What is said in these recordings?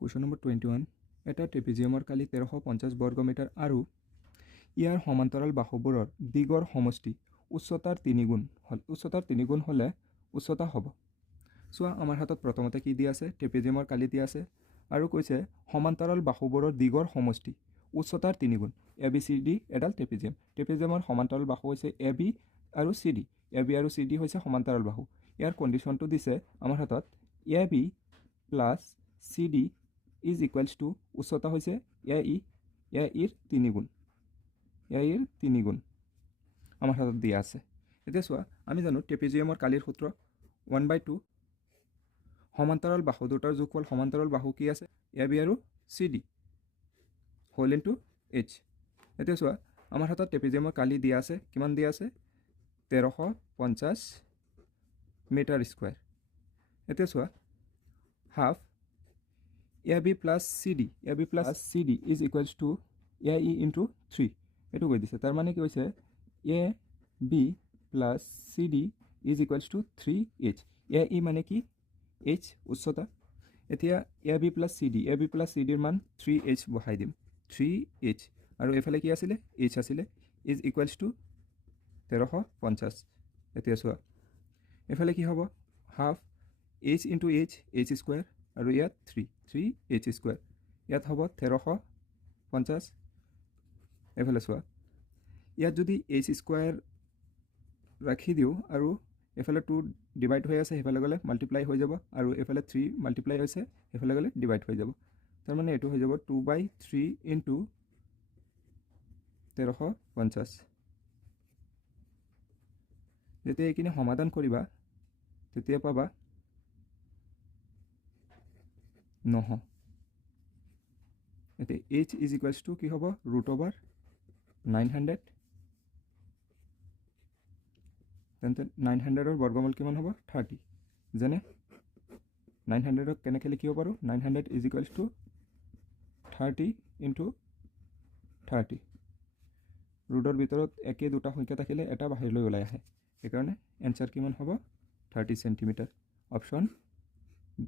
Question number 21. এটা ট্ৰেপিজিয়ামৰ কালি 1350 বৰ্গমিটাৰ আৰু ইয়াৰ সমান্তৰাল বাহুবোৰৰ দিগৰ সমষ্টি উচ্চতাৰ 3 গুণ হল। উচ্চতাৰ 3 গুণ হলে উচ্চতা হ'ব। চোৱা আমাৰ হাতত প্ৰথমতে কি দিয়া আছে, ট্ৰেপিজিয়ামৰ কালি দিয়া আছে আৰু কৈছে সমান্তৰাল বাহুবোৰৰ দিগৰ সমষ্টি উচ্চতাৰ 3 গুণ। এ বি চি ডি এডাল ট্ৰেপিজিয়াম। ট্ৰেপিজিয়ামৰ সমান্তৰাল বাহু হৈছে এ বি আৰু চি ডি। এ বি আৰু চি ডি হৈছে সমান্তৰাল বাহু। ইয়াৰ কণ্ডিশ্যনটো দিছে আমাৰ হাতত A B plus C D is equals to উচ্চতা হৈছে এ ইৰ 3 গুণ। এ ইৰ 3 গুণ আমাৰ হাতত দিয়া আছে। এতিয়া চোৱা আমি জানো ট্ৰেপিজিয়ামৰ কালিৰ সূত্ৰ 1/2 সমান্তৰাল বাহু দুটাৰ যোগফল। সমান্তৰাল বাহু কি আছে এ বি আৰু C D whole into H. এতিয়া চোৱা আমাৰ হাতত ট্ৰেপিজিয়ামৰ কালি দিয়া আছে, কিমান দিয়া আছে 1350 মিটাৰ স্কুৱাৰ। এতিয়া চোৱা half A B plus C D, A B plus C D is equals to A E into 3। এইটো কৈ দিছে, তাৰ মানে কি হৈছে A B plus C D is equals to 3h। A E মানে কি h উচ্চতা। এতিয়া A B plus C D, A B plus C ডিৰ মান 3h বহাই দিম, 3h আৰু এইফালে কি আছিলে h আছিলে, ইজ ইকুৱেলছ টু 1350। এতিয়া চোৱা এইফালে কি হ'ব half h into h square আৰু ইয়াত 3h স্কুৱাৰ। ইয়াত হ'ব 1350। এইফালে চোৱা ইয়াত যদি h স্কুৱাৰ ৰাখি দিওঁ আৰু এইফালে 2 ডিভাইড হৈ আছে, সেইফালে গ'লে মাল্টিপ্লাই হৈ যাব আৰু এইফালে 3 মাল্টিপ্লাই হৈছে, সেইফালে গ'লে ডিভাইড হৈ যাব। তাৰমানে এইটো হৈ যাব 2/3 ইনটু 1350। যেতিয়া এইখিনি সমাধান কৰিবা তেতিয়া পাবা 9। এতিয়া h ইজ ইকুৱেলছ টু কি হ'ব √900। তেন্তে 900ৰ বৰ্গমূল কিমান হ'ব 30। যেনে 900ক কেনেকৈ লিখিব পাৰোঁ 900 ইজ ইকুৱেলছ টু 30 ইনটু 30। ৰুটৰ ভিতৰত একে দুটা সংখ্যা থাকিলে এটা বাহিৰলৈ ওলাই আহে, সেইকাৰণে এনচাৰ কিমান হ'ব 30 centimetre. Option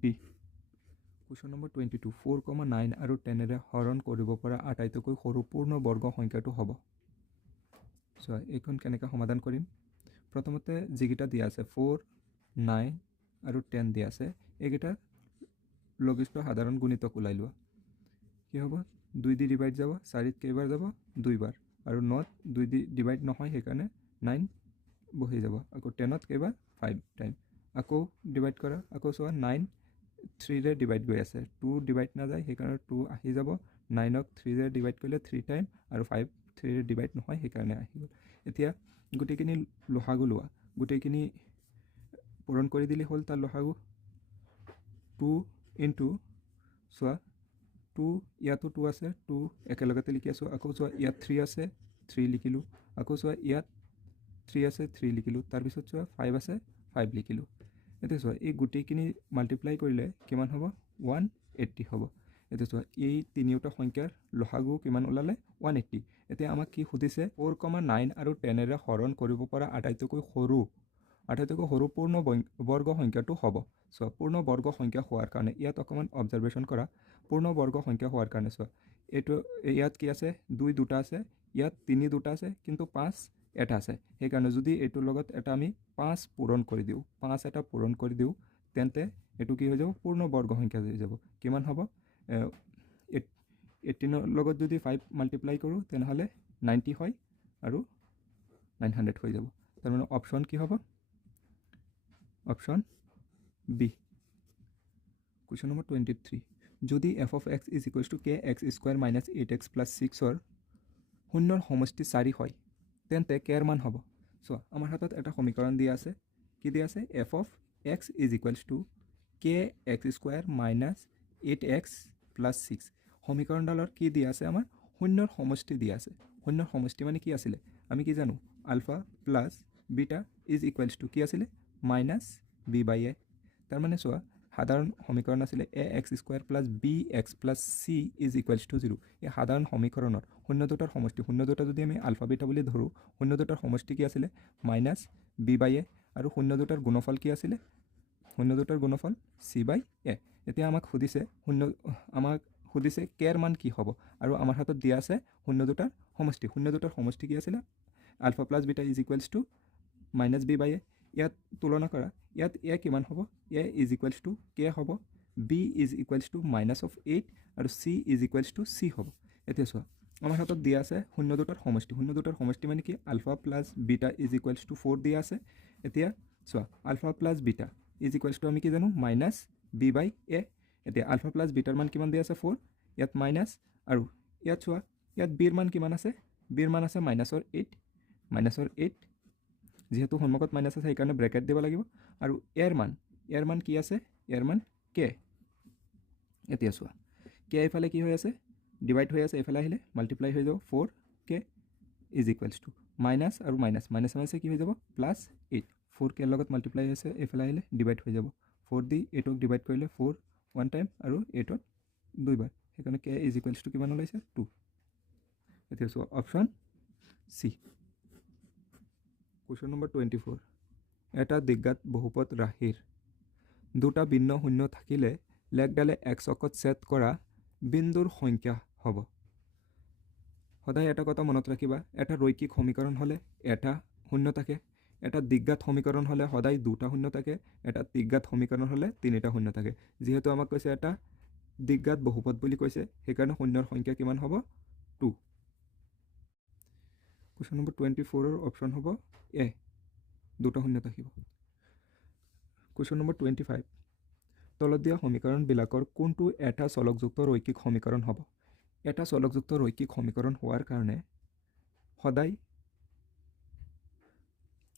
B. Question number 22। 4,9 আৰু 10ৰে হৰণ কৰিব পৰা আটাইতকৈ সৰু পূৰ্ণ বৰ্গ সংখ্যাটো হ'ব। চোৱা এইখন কেনেকৈ সমাধান কৰিম। প্ৰথমতে যিকেইটা দিয়া আছে 4, 9 আৰু 10 দিয়া আছে, এইকেইটা লঘিষ্ঠ সাধাৰণ গুণিতক ওলাই লোৱা। কি হ'ব 2 দি ডিভাইড যাব, 4ত কেইবাৰ যাব 2 বাৰ আৰু 9ত 2 দি ডিভাইড নহয়, সেইকাৰণে 9 বহি যাব। আকৌ 10ত কেইবাৰ 5 টাইম। আকৌ ডিভাইড কৰা, আকৌ চোৱা 9 3ৰে ডিভাইড গৈ আছে, 2 ডিভাইড নাযায়, সেইকাৰণে 2 আহি যাব। 9ক 3ৰে ডিভাইড কৰিলে 3 টাইম আৰু 5 3ৰে ডিভাইড নহয়, সেইকাৰণে আহি গ'ল। এতিয়া গোটেইখিনি লসাগু লোৱা, গোটেইখিনি পূৰণ কৰি দিলে হ'ল তাৰ লসাগু 2 ইনটু চোৱা 2 ইয়াতো 2 আছে, 2 একেলগতে লিখি আছোঁ। আকৌ চোৱা ইয়াত 3 আছে, 3 লিখিলোঁ। আকৌ চোৱা ইয়াত 3 আছে, 3 লিখিলোঁ। তাৰপিছত চোৱা 5 আছে, 5 লিখিলোঁ। এতিয়া চোৱা এই গোটেইখিনি মাল্টিপ্লাই কৰিলে কিমান হ'ব 180 হ'ব। এতিয়া চোৱা এই তিনিওটা সংখ্যাৰ লসাগু কিমান ওলালে 180। এতিয়া আমাক কি সুধিছে 4,9 আৰু 10ৰে হৰণ কৰিব পৰা আটাইতকৈ সৰু পূৰ্ণ বৰ্গ সংখ্যাটো হ'ব। চোৱা পূৰ্ণ বৰ্গ সংখ্যা হোৱাৰ কাৰণে ইয়াত অকণমান অবজাৰভেশ্যন কৰা। পূৰ্ণ বৰ্গ সংখ্যা হোৱাৰ কাৰণে চোৱা এইটো ইয়াত কি আছে 2 দুটা আছে, ইয়াত 3 দুটা আছে, কিন্তু 5 এটা আছে। সেইকাৰণে যদি এইটোৰ লগত এটা আমি 5 পূৰণ কৰি দিওঁ, 5 এটা পূৰণ কৰি দিওঁ, তেন্তে এইটো কি হৈ যাব পূৰ্ণ বৰ্গ সংখ্যা হৈ যাব। কিমান হ'ব 18ৰ লগত যদি 5 মাল্টিপ্লাই কৰোঁ তেনেহ'লে 90 হয় আৰু 900 হৈ যাব। তাৰমানে অপশ্যন কি হ'ব অপশ্যন বি। Question number 23। যদি f of x is equals to kx square minus 8x plus 6ৰ শূন্যৰ সমষ্টি 4 হয়, তেন্তে কেৰ মান হ'ব। চোৱা আমাৰ হাতত এটা সমীকৰণ দিয়া আছে, কি দিয়া আছে f of x is equals to kx square minus 8x plus 6। সমীকৰণডালৰ কি দিয়া আছে আমাৰ শূন্যৰ সমষ্টি দিয়া আছে। শূন্যৰ সমষ্টি মানে কি আছিলে আমি কি জানো alpha plus beta is equals to কি আছিলে মাইনাছ বি বাই এ। তাৰমানে চোৱা সাধাৰণ সমীকৰণ আছিলে ax square plus bx plus c is equals two 0। এই সাধাৰণ সমীকৰণৰ শূন্য দুটাৰ সমষ্টি, শূন্য দুটা যদি আমি আলফা বিটা বুলি ধৰোঁ, শূন্য দুটাৰ সমষ্টি কি আছিলে মাইনাছ বি বাই এ আৰু শূন্য দুটাৰ গুণফল কি আছিলে শূন্য দুটাৰ গুণফল c বাই এ। এতিয়া আমাক সুধিছে কেৰ মান কি হ'ব আৰু আমাৰ হাতত দিয়া আছে শূন্য দুটাৰ সমষ্টি কি আছিলে alpha plus beta is equals to minus B by A ইয়াত তুলনা কৰা ইয়াত এ কিমান হ'ব A is equals to K হ'ব B is equals to minus of 8 আৰু C is equals to C হ'ব এতিয়া চোৱা আমাৰ হাতত দিয়া আছে শূন্য দুটাৰ সমষ্টি মানে কি alpha plus beta is equals to 4 দিয়া আছে এতিয়া চোৱা alpha plus beta is equals to আমি কি জানো মাইনাছ বি বাই এ এতিয়া আলফা প্লাছ বিটাৰ মান কিমান দিয়া আছে 4 ইয়াত মাইনাছ আৰু ইয়াত চোৱা ইয়াত বিৰ মান কিমান আছে বিৰ মান আছে মাইনাছৰ 8 যেহেতু সন্মুখত মাইনাছ আছে সেইকাৰণে ব্ৰেকেট দিব লাগিব আৰু ইয়াৰ মান কি আছে ইয়াৰ মান কে এতিয়া চোৱা কে এইফালে কি হৈ আছে ডিভাইড হৈ আছে এইফালে আহিলে মাল্টিপ্লাই হৈ যাব 4k is equals to minus আৰু মাইনাছ কি হৈ যাব প্লাছ 8 4k লগত মাল্টিপ্লাই হৈছে এইফালে আহিলে ডিভাইড হৈ যাব 4 দি 8ক ডিভাইড কৰিলে 4 ওৱান টাইম আৰু 8ত দুইবাৰ সেইকাৰণে k ইজ ইকুৱেলছ টু কিমান ওলাইছে 2 এতিয়া চোৱা অপশ্যন চি কুৱেশ্যন নম্বৰ 24 এটা দিজ্ঞাত বহুপদ ৰাশিৰ দুটা ভিন্ন শূন্য থাকিলে লেখডালে এক্স অক্ষত ছেদ কৰা বিন্দুৰ সংখ্যা হ'ব সদায় এটা কথা মনত ৰাখিবা এটা ৰৈখিক সমীকৰণ হ'লে এটা শূন্য থাকে এটা দিজ্ঞাত সমীকৰণ হ'লে সদায় দুটা শূন্য থাকে এটা দিজ্ঞাত সমীকৰণ হ'লে তিনিটা শূন্য থাকে যেহেতু আমাক কৈছে এটা দিজ্ঞাত বহুপদ বুলি কৈছে সেইকাৰণে শূন্যৰ সংখ্যা কিমান হ'ব 2 কুৱেশ্যন নম্বৰ 24ৰ অপশ্যন হ'ব এ দুটা শূন্য থাকিব কুৱেশ্যন নম্বৰ 25 তলত দিয়া সমীকৰণবিলাকৰ কোনটো এটা চলকযুক্ত ৰৈখিক সমীকৰণ হ'ব এটা চলকযুক্ত ৰৈখিক সমীকৰণ হোৱাৰ কাৰণে সদায়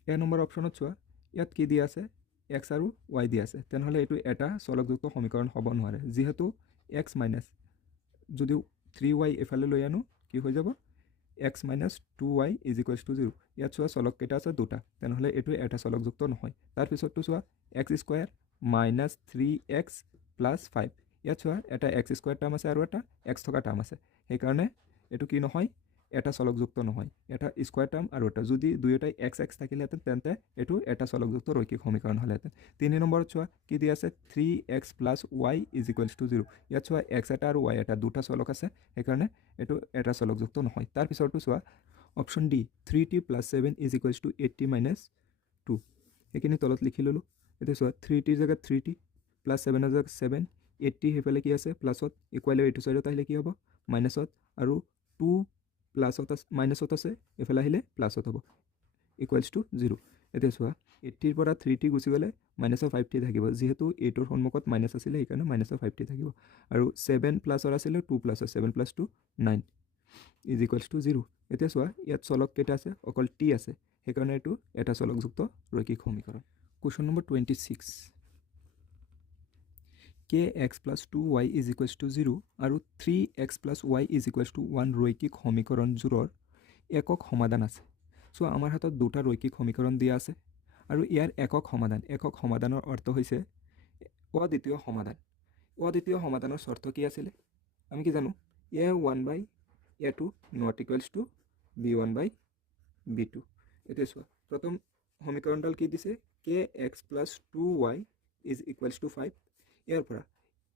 এ নম্বৰ অপশ্যনত চোৱা ইয়াত কি দিয়া আছে এক্স আৰু ৱাই দিয়া আছে তেনেহ'লে এইটো এটা চলকযুক্ত সমীকৰণ হ'ব নোৱাৰে যিহেতু এক্স মাইনাছ যদি 3y এফালে লৈ আনো কি হৈ যাব x minus 2y is equals two 0 ইয়াত চোৱা চলক কেইটা আছে দুটা তেনেহ'লে এইটো এটা চলকযুক্ত নহয় তাৰপিছততো চোৱা x square minus 3x plus 5 ইয়াত চোৱা এটা এক্স স্কুৱেৰ টাৰ্ম আছে আৰু এটা এক্স থকা টাৰ্ম আছে সেইকাৰণে এইটো কি নহয় এটা চলকযুক্ত নহয় এটা স্কুৱেৰ টাৰ্ম আৰু এটা যদি দুয়োটাই এক্স থাকিলেহেঁতেন তেন্তে এইটো এটা চলকযুক্ত ৰৈখিক সমীকৰণ হ'লেহেঁতেন 3 নম্বৰত চোৱা কি দিয়া আছে 3x plus y is equals two 0 ইয়াত চোৱা এক্স এটা আৰু ৱাই এটা দুটা চলক আছে সেইকাৰণে এইটো এটা চলকযুক্ত নহয় তাৰপিছতো চোৱা option D 3t plus 7 is equals two 8t minus 2 এইখিনি তলত লিখি ল'লোঁ এতিয়া চোৱা 3t জেগাত 3t প্লাছ 7 জেগাত 7 8t সেইফালে কি আছে প্লাছত ইকুৱেলৰ এইটো চাইডত আহিলে কি হ'ব মাইনাছত আৰু 2 প্লাছত আছে মাইনাছত আছে এইফালে আহিলে প্লাছত হ'ব ইকুৱেলছ টু 0 এতিয়া চোৱা 80ৰ পৰা 3t গুচি গ'লে মাইনাছৰ 5t থাকিব যিহেতু 8ৰ সন্মুখত মাইনাছ আছিলে সেইকাৰণে মাইনাছৰ 5t থাকিব আৰু 7 প্লাছৰ আছিলে 2 প্লাছৰ 7 প্লাছ 2 9 ইজ ইকুৱেলছ টু 0 এতিয়া চোৱা ইয়াত চলক কেইটা আছে অকল t আছে সেইকাৰণে এইটো এটা চলকযুক্ত ৰৈখিক সমীকৰণ question number 26 kx plus 2y is equals two 0 আৰু 3x plus y is equals two 1 ৰৈখিক সমীকৰণযোৰৰ একক সমাধান আছে চ' আমাৰ হাতত দুটা ৰৈখিক সমীকৰণ দিয়া আছে আৰু ইয়াৰ একক সমাধানৰ অৰ্থ হৈছে অদ্বিতীয় সমাধানৰ চৰ্ত কি আছিলে আমি কি জানো a1 by a2 not equals to b1 by b2 এতিয়া চোৱা প্ৰথম সমীকৰণডাল কি দিছে kx plus 2y is equals to 5 ইয়াৰ পৰা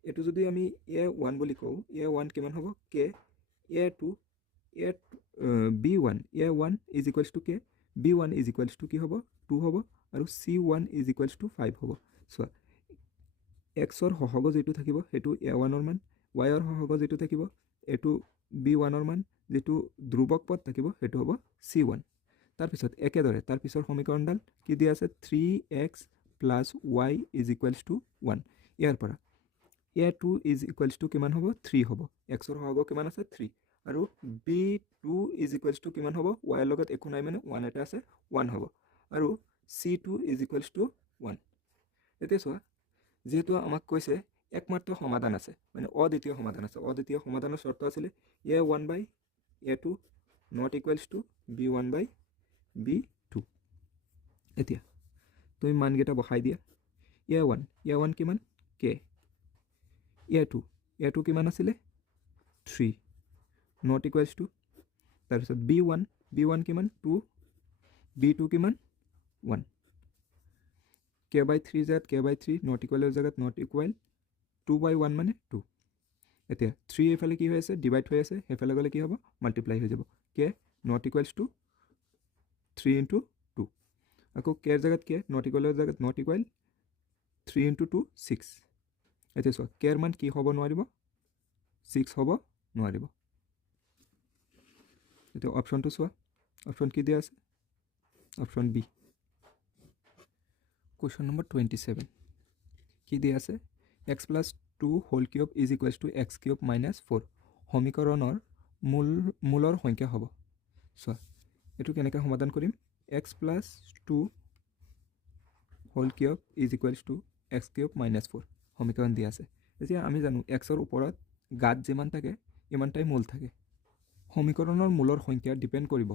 এইটো যদি আমি a1 বুলি কওঁ a1 কিমান হ'ব k a2 b1 a1 is equals two k b1 is equals to কি হ'ব 2 হ'ব আৰু c1 ইজ ইকুৱেলছ টু 5 হ'ব চোৱা xৰ সহগ যিটো থাকিব সেইটো a1ৰ মান yৰ সহগ যিটো থাকিব এইটো b1ৰ মান যিটো ধ্ৰুৱক পদ থাকিব সেইটো হ'ব c1 তাৰপিছত একেদৰে তাৰপিছৰ সমীকৰণডাল কি দিয়া আছে 3x plus y is equals two 1 ইয়াৰ পৰা a2 ইজ ইকুৱেলছ টু কিমান হ'ব 3 হ'ব xৰ সহগ কিমান আছে 3 আৰু b2 ইজ ইকুৱেলছ টু কিমান হ'ব y ৰ লগত একো নাই মানে 1 এটা আছে 1 হ'ব আৰু c2 ইজ ইকুৱেলছ টু 1 এতিয়া চোৱা যেহেতু আমাক কৈছে একমাত্ৰ সমাধান আছে মানে অদ্বিতীয় সমাধানৰ চৰ্ত আছিলে a1 by a2 not equals to b1 by b2 এতিয়া তুমি মানকেইটা বহাই দিয়া a1 কিমান k a2 কিমান আছিলে 3 নট ইকুৱেলছ টু তাৰপিছত b1 কিমান 2 b2 কিমান 1 k/3 জেগাত k/3 নট ইকুৱেলৰ জেগাত নট ইকুৱেল 2/1 মানে 2 এতিয়া 3 এইফালে কি হৈ আছে ডিভাইড হৈ আছে সেইফালে গ'লে কি হ'ব মাল্টিপ্লাই হৈ যাব k not equals two 3 into 2 আকৌ k ৰ জাগাত k নট ইকুৱেলৰ জাগাত নট ইকুৱেল 3 ইনটু 2 6 এতিয়া চোৱা k ৰ মান কি হ'ব নোৱাৰিব 6 হ'ব নোৱাৰিব এতিয়া অপশ্যনটো চোৱা অপশ্যন কি দিয়া আছে অপশ্যন বি কুৱেশ্যন নম্বৰ 27 কি দিয়া আছে x plus 2 whole cube is equals to x cube minus 4 সমীকৰণৰ মূলৰ সংখ্যা হ'ব চোৱা এইটো কেনেকৈ সমাধান কৰিম x plus 2 whole cube is equals to x cube minus 4 সমীকৰণ দিয়া আছে এতিয়া আমি জানো xৰ ওপৰত গাত যিমান থাকে ইমানটাই মূল থাকে সমীকৰণৰ মূলৰ সংখ্যা ডিপেণ্ড কৰিব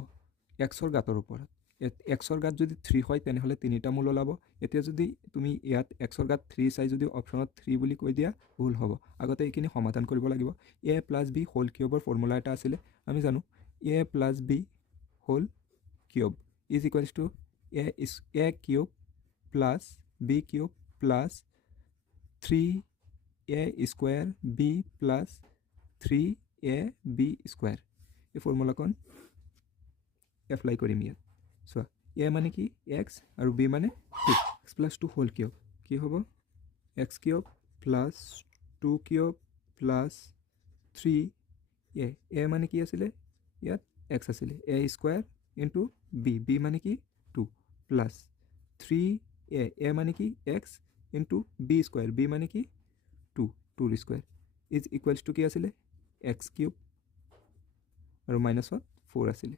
xৰ গাতৰ ওপৰত xৰ গাত যদি 3 হয় তেনেহ'লে তিনিটা মূল ওলাব এতিয়া যদি তুমি ইয়াত xৰ গাত 3 চাই যদি অপশ্যনত 3 বুলি কৈ দিয়া ভুল হ'ব আগতে এইখিনি সমাধান কৰিব লাগিব a প্লাছ b হোল কিউবৰ ফৰ্মুলা এটা আছিলে আমি জানো a plus b whole cube is equals to a cube plus b cube plus 3a square b plus 3ab square এই ফৰ্মুলাখন এপ্লাই কৰিম ইয়াত চোৱা a মানে কি x আৰু b মানে 2 x প্লাছ 2 হোল কিউব কি হ'ব x cube plus 2 cube plus 3a মানে কি আছিলে ইয়াত x আছিলে a স্কুৱেৰ ইনটু b মানে কি 2 প্লাছ 3a মানে কি x into b square b মানে কি 2 স্কুৱেৰ ইজ ইকুৱেলছ টু কি আছিলে x কিউব আৰু মাইনাছত 4 আছিলে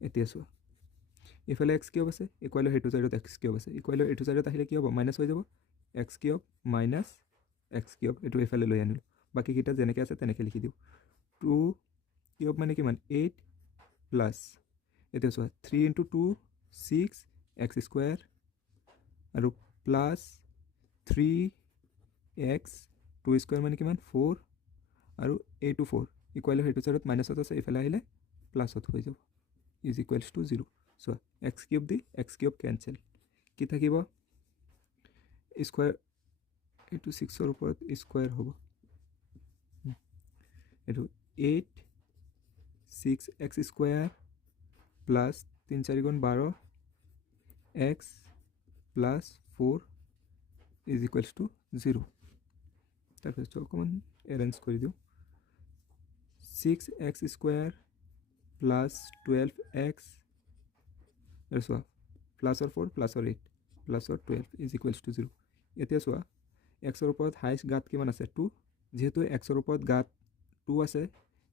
এতিয়া চোৱা ইফালে x কিউব আছে ইকুৱেলৰ সেইটো চাইডত x কিউব আছে ইকুৱেলৰ এইটো চাইডত আহিলে কি হ'ব মাইনাছ হৈ যাব x cube minus x cube এইটো এইফালে লৈ আনিলোঁ বাকীকেইটা যেনেকৈ আছে তেনেকৈ লিখি দিওঁ 2 কিউব মানে কিমান 8 প্লাছ এতিয়া চোৱা 3 ইনটু 2 6 x স্কুৱেৰ আৰু প্লাছ 3x 2 স্কুৱেৰ মানে কিমান 4 আৰু এইটো 4 ইকুৱেলৰ সেইটো চাইডত মাইনাছত আছে এইফালে আহিলে প্লাছত হৈ যাব ইজ ইকুৱেলছ টু 0 চোৱা এক্স কিউব দি এক্স কিউব কেঞ্চেল কি থাকিব স্কুৱেৰ এইটো 6ৰ ওপৰত স্কুৱেৰ হ'ব এইটো 8 6x স্কুৱেৰ প্লাছ 3 4 গুণ 12 x plus 4 is equals two 0 তাৰপিছত অকণমান এৰেঞ্জ কৰি দিওঁ 6x স্কুৱেৰ প্লাছ 12x আৰু চোৱা প্লাছৰ 4 প্লাছৰ 8 প্লাছৰ 12 ইজ ইকুৱেলছ টু 0 এতিয়া চোৱা এক্সৰ ওপৰত হাইষ্ট গাত কিমান আছে 2 যিহেতু এক্সৰ ওপৰত গাত 2 আছে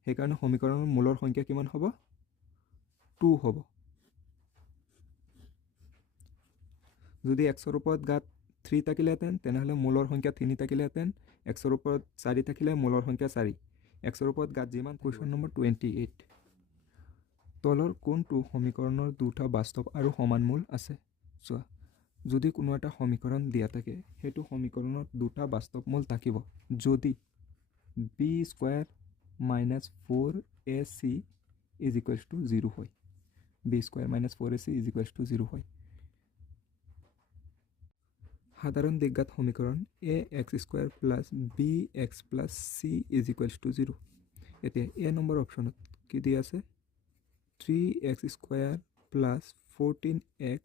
সেইকাৰণে সমীকৰণৰ মূলৰ সংখ্যা কিমান হ'ব 2 হ'ব যদি এক্সৰ ওপৰত গাত 3 থাকিলেহেঁতেন তেনেহ'লে মূলৰ সংখ্যা 3 থাকিলেহেঁতেন এক্সৰ ওপৰত 4 থাকিলে মূলৰ সংখ্যা 4 এক্সৰ ওপৰত গাত যিমান কুৱেশ্যন নম্বৰ 28 তলৰ কোনটো সমীকৰণৰ দুটা বাস্তৱ আৰু সমান মূল আছে চোৱা যদি কোনো এটা সমীকৰণ দিয়া থাকে সেইটো সমীকৰণত দুটা বাস্তৱ মূল থাকিব যদি b square minus 4ac is equals two 0 হয় b square minus 4ac is equals two 0 হয় সাধাৰণ দিজ্ঞাত সমীকৰণ ax square plus bx plus c is equals two 0 এতিয়া a নম্বৰ অপশ্যনত কি দিয়া আছে 3x square plus 14x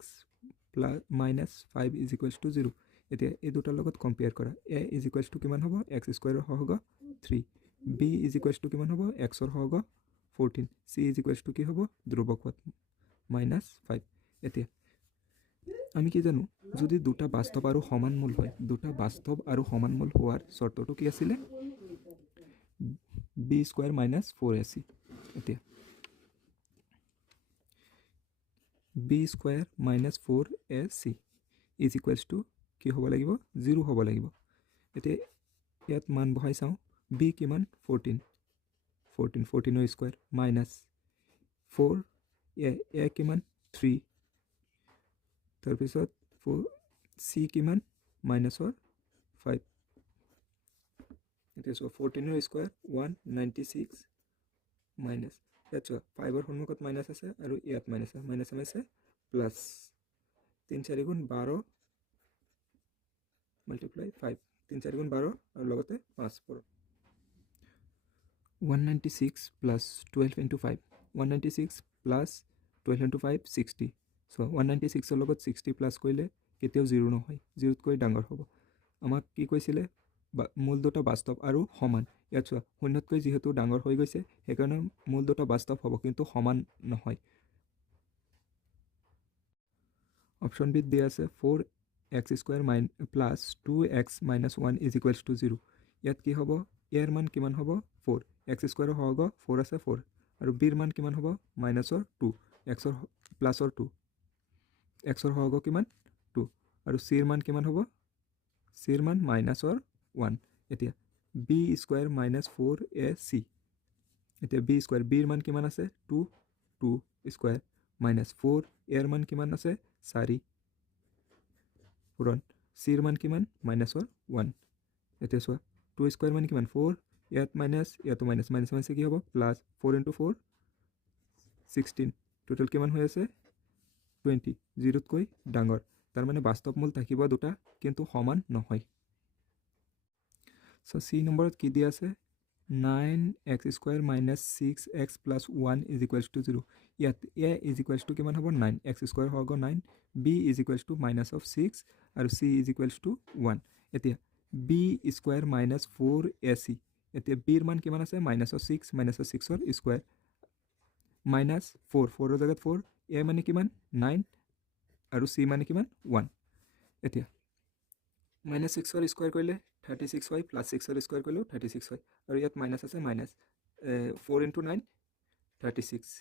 plus minus 5 is equals two 0 এতিয়া এই দুটাৰ লগত কম্পেয়াৰ কৰা a ইজ ইকুৱেলছ টু কিমান হ'ব x স্কুৱেৰৰ সহগ 3 b ইজ ইকুৱেলছ টু কিমান হ'ব xৰ সহগ 14 c ইজ ইকুৱেলছ টু কি হ'ব ধ্ৰুৱক মাইনাছ 5 এতিয়া আমি কি জানো যদি দুটা বাস্তৱ আৰু সমান মূল হয় দুটা বাস্তৱ আৰু সমান মূল হোৱাৰ চৰ্তটো কি আছিলে b স্কুৱেৰ মাইনাছ 4ac এতিয়া b square minus 4ac is equals to কি হ'ব লাগিব 0 হ'ব লাগিব এতিয়া ইয়াত মান বহাই চাওঁ b কিমান 14ৰ স্কুৱেৰ মাইনাছ 4 a কিমান 3 তাৰপিছত c কিমান মাইনাছৰ 5 এতিয়া চোৱা 14ৰ স্কুৱেৰ 196 মাইনাছ ইয়াত চোৱা 5ৰ সন্মুখত মাইনাছ আছে আৰু ইয়াত মাইনাছ আছে প্লাছ 3 4 গুণ 12 মাল্টিপ্লাই 5 3 4 গুণ 12 আৰু লগতে 5 পূৰণ 196 প্লাছ 12 ইনটু 5 196 প্লাছ 12 ইনটু 5 60 চ' 196ৰ লগত 60 প্লাছ কৰিলে কেতিয়াও 0 নহয় 0তকৈ ডাঙৰ হ'ব আমাক কি কৈছিলে মূল দুটা বাস্তৱ আৰু সমান ইয়াত চোৱা শূন্যতকৈ যিহেতু ডাঙৰ হৈ গৈছে সেইকাৰণে মূল দুটা বাস্তৱ হ'ব কিন্তু সমান নহয় অপশ্যন বিত দিয়া আছে 4x² plus 2x minus 1 is equals two 0 ইয়াত কি হ'ব ইয়াৰ মান কিমান হ'ব 4 x² সহগ 4 আছে 4 আৰু বিৰ মান কিমান হ'ব মাইনাছৰ 2 xৰ প্লাছৰ 2 xৰ সহগ কিমান 2 আৰু চিৰ মান কিমান হ'ব চিৰ মান মাইনাছৰ 1 এতিয়া b² মাইনাছ 4ac এতিয়া b² বিৰ মান কিমান আছে 2 মাইনাছ 4 ইয়াৰ মান কিমান আছে 4 পূৰণ চিৰ মান কিমান মাইনাছৰ 1 এতিয়া চোৱা 2² মান কিমান 4 ইয়াত মাইনাছ ইয়াতো মাইনাছ মাইনাছ মাইনাছ কি হ'ব প্লাছ 4 ইনটু 4 16 টোটেল কিমান হৈ আছে 20 0তকৈ ডাঙৰ তাৰমানে বাস্তৱ মূল থাকিব দুটা কিন্তু সমান নহয় চ' চি নম্বৰত কি দিয়া আছে 9x² minus 6x plus 1 is equals two 0 ইয়াত এ ইজ ইকুৱেলছ টু কিমান হ'ব 9 x² সহগ 9 B is equals to minus of 6 আৰু চি ইজ ইকুৱেলছ টু 1 এতিয়া b² মাইনাছ 4ac এতিয়া বিৰ মান কিমান আছে মাইনাছৰ 6 মাইনাছৰ 6ৰ স্কুৱেৰ মাইনাছ 4 4ৰ জেগাত 4 এ মানে কিমান 9 আৰু চি মানে কিমান 1 এতিয়া মাইনাছ 6ৰ স্কুৱেৰ কৰিলে 36 হয় প্লাছ 6ৰ স্কুৱেৰ কৰিলেও 36 হয় আৰু ইয়াত মাইনাছ আছে মাইনাছ 4 ইনটু 9 36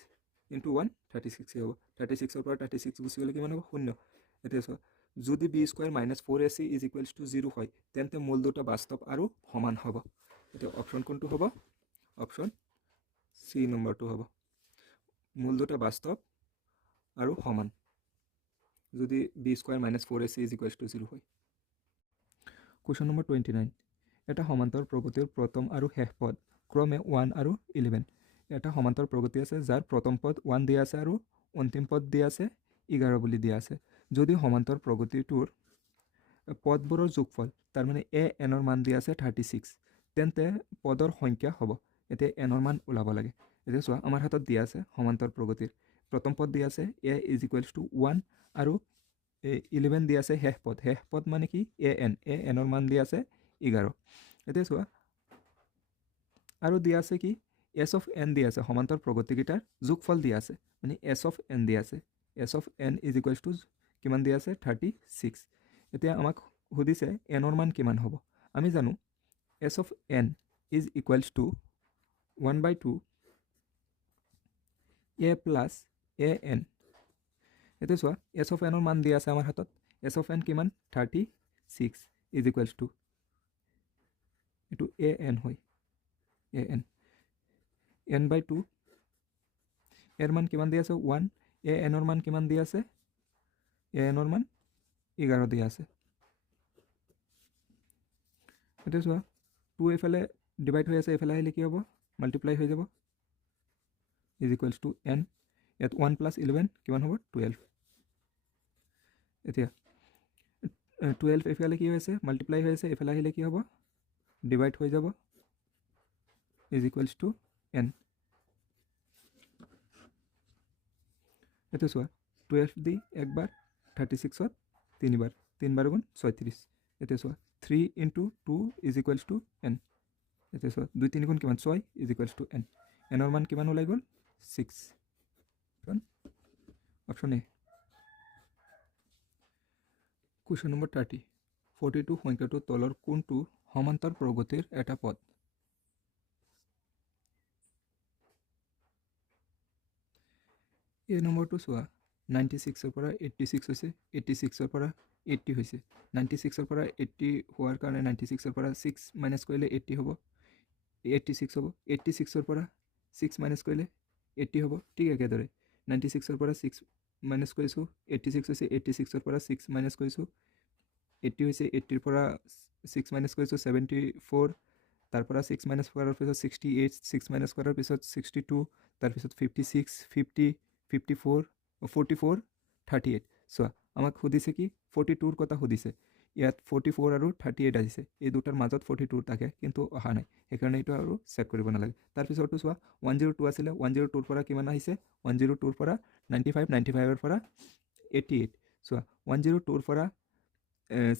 ইনটু 1 36 হ'ব 36ৰ পৰা 36 গুচি গ'লে কিমান হ'ব 0 এতিয়া চোৱা যদি b² minus 4ac is equals two 0 হয় তেন্তে মূল দুটা বাস্তৱ আৰু সমান হ'ব এতিয়া অপশ্যন কোনটো হ'ব অপশ্যন চি নম্বৰটো হ'ব মূল দুটা বাস্তৱ আৰু সমান যদি b² minus 4ac is equals two 0 হয় কুৱেশ্যন নম্বৰ 29 এটা সমান্তৰ প্ৰগতিৰ প্ৰথম আৰু শেষ পদ ক্ৰমে 1 আৰু 11 এটা সমান্তৰ প্ৰগতি আছে যাৰ প্ৰথম পদ 1 দিয়া আছে আৰু অন্তিম পদ দিয়া আছে 11 বুলি দিয়া আছে যদি সমান্তৰ প্ৰগতিটোৰ পদবোৰৰ যোগফল তাৰমানে এ এনৰ মান দিয়া আছে 36 তেন্তে পদৰ সংখ্যা হ'ব এতিয়া এনৰ মান ওলাব লাগে এতিয়া চোৱা আমাৰ হাতত দিয়া আছে সমান্তৰ প্ৰগতিৰ প্ৰথম পদ দিয়া আছে এ ইজ ইকুৱেলছ টু 1 আৰু 11 দিয়া আছে শেষ পদ মানে কি এ এনৰ মান দিয়া আছে 11 এতিয়া চোৱা আৰু দিয়া আছে কি এছ অফ এন দিয়া আছে সমান্তৰ প্ৰগতিকেইটাৰ যোগফল দিয়া আছে মানে এছ অফ এন দিয়া আছে S of N is equals two কিমান দিয়া আছে 36 এতিয়া আমাক সুধিছে এনৰ মান কিমান হ'ব আমি জানো S of N is equals two 1/2 A plus A N এতিয়া চোৱা এছ অফ এনৰ মান দিয়া আছে আমাৰ হাতত এছ অফ এন কিমান 36 ইজ ইকুৱেলছ টু এইটো এ এন হয় এ এন n/2 এৰ মান কিমান দিয়া আছে 1 এ এনৰ মান কিমান দিয়া আছে এ এনৰ মান 11 দিয়া আছে এতিয়া চোৱা 2 এইফালে ডিভাইড হৈ আছে এইফালে আহিলে কি হ'ব মাল্টিপ্লাই হৈ যাব ইজ ইকুৱেলছ টু এন ইয়াত 1 প্লাছ 11 কিমান হ'ব 12 এতিয়া 12 এইফালে কি হৈ আছে মাল্টিপ্লাই হৈ আছে এইফালে আহিলে কি হ'ব ডিভাইড হৈ যাব ইজ ইকুৱেলছ টু এন এতিয়া চোৱা 12 দি একবাৰ 36ত 3 গুণ 36 এতিয়া চোৱা 3 into 2 is equals two N এতিয়া চোৱা 2 3 গুণ কিমান 6 ইজ ইকুৱেলছ টু এন এনৰ মান কিমান ওলাই গ'ল 6 অপশ্যন এ কুৱেশ্যন নম্বৰ 30 42 সংখ্যাটোৰ তলৰ কোনটো সমান্তৰ প্ৰগতিৰ এটা পদ এই নম্বৰটো চোৱা 96ৰ পৰা 86 হৈছে 86ৰ পৰা 80 হৈছে 96ৰ পৰা 80 হোৱাৰ কাৰণে 96ৰ পৰা 6 মাইনাছ কৰিলে 80 হ'ব 86 হ'ব 86ৰ পৰা 6 মাইনাছ কৰিলে 80 হ'ব ঠিক একেদৰে 96ৰ পৰা 6 মাইনাছ কৰিছোঁ 86 হৈছে 86ৰ পৰা 6 মাইনাছ কৰিছোঁ 80 হৈছে 80ৰ পৰা 6 মাইনাছ কৰিছোঁ 74 তাৰ পৰা 6 মাইনাছ কৰাৰ পিছত 68 6 মাইনাছ কৰাৰ পিছত 62 তাৰপিছত 56 50 54 44 38 চোৱা আমাক সুধিছে কি 42ৰ কথা সুধিছে ইয়াত 44 আৰু 38 আহিছে, এই দুটাৰ মাজত 42 থাকে কিন্তু অহা নাই, সেইকাৰণে এইটো আৰু চেক কৰিব নালাগে। তাৰপিছতো চোৱা 102 আছিলে, 102ৰ পৰা কিমান আহিছে, 102ৰ পৰা 95, 95ৰ পৰা 88। চোৱা 102ৰ পৰা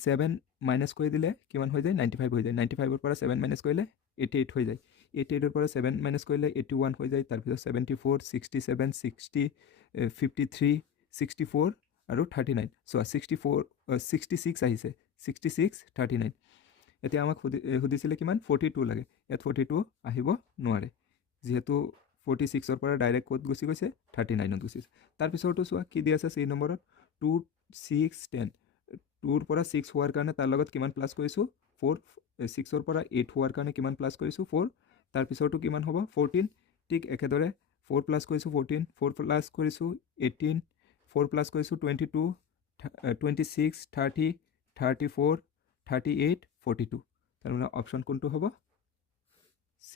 7 মাইনাছ কৰি দিলে কিমান হৈ যায়, 95 হৈ যায়, 95ৰ পৰা 7 মাইনাছ কৰিলে 88 হৈ যায়, 88ৰ পৰা 7 মাইনাছ কৰিলে 81 হৈ যায়, তাৰপিছত 74, 67, 60, 53, 64 আৰু 39। চোৱা 66 আহিছে, 66, 39। এতিয়া আমাক সুধিছিলে কিমান, 42 লাগে, ইয়াত 42 আহিব নোৱাৰে, যিহেতু 46ৰ পৰা ডাইৰেক্ট ক'ত গুচি গৈছে, 39ত গুচি গৈছে। তাৰপিছতো চোৱা কি দি আছে C নম্বৰত, 2, 6, 10। 2ৰ পৰা 6 হোৱাৰ কাৰণে তাৰ লগত কিমান প্লাছ কৰিছোঁ, 4, 6ৰ পৰা 8 হোৱাৰ কাৰণে কিমান প্লাছ কৰিছোঁ, 4, তাৰপিছতো কিমান হ'ব, 14। ঠিক একেদৰে 4 প্লাছ কৰিছোঁ 14, 4 প্লাছ কৰিছোঁ 18, 4 প্লাছ কৰিছোঁ 22, 26, 30, 34, 38, 42। তাৰমানে অপশ্যন কোনটো হ'ব, C।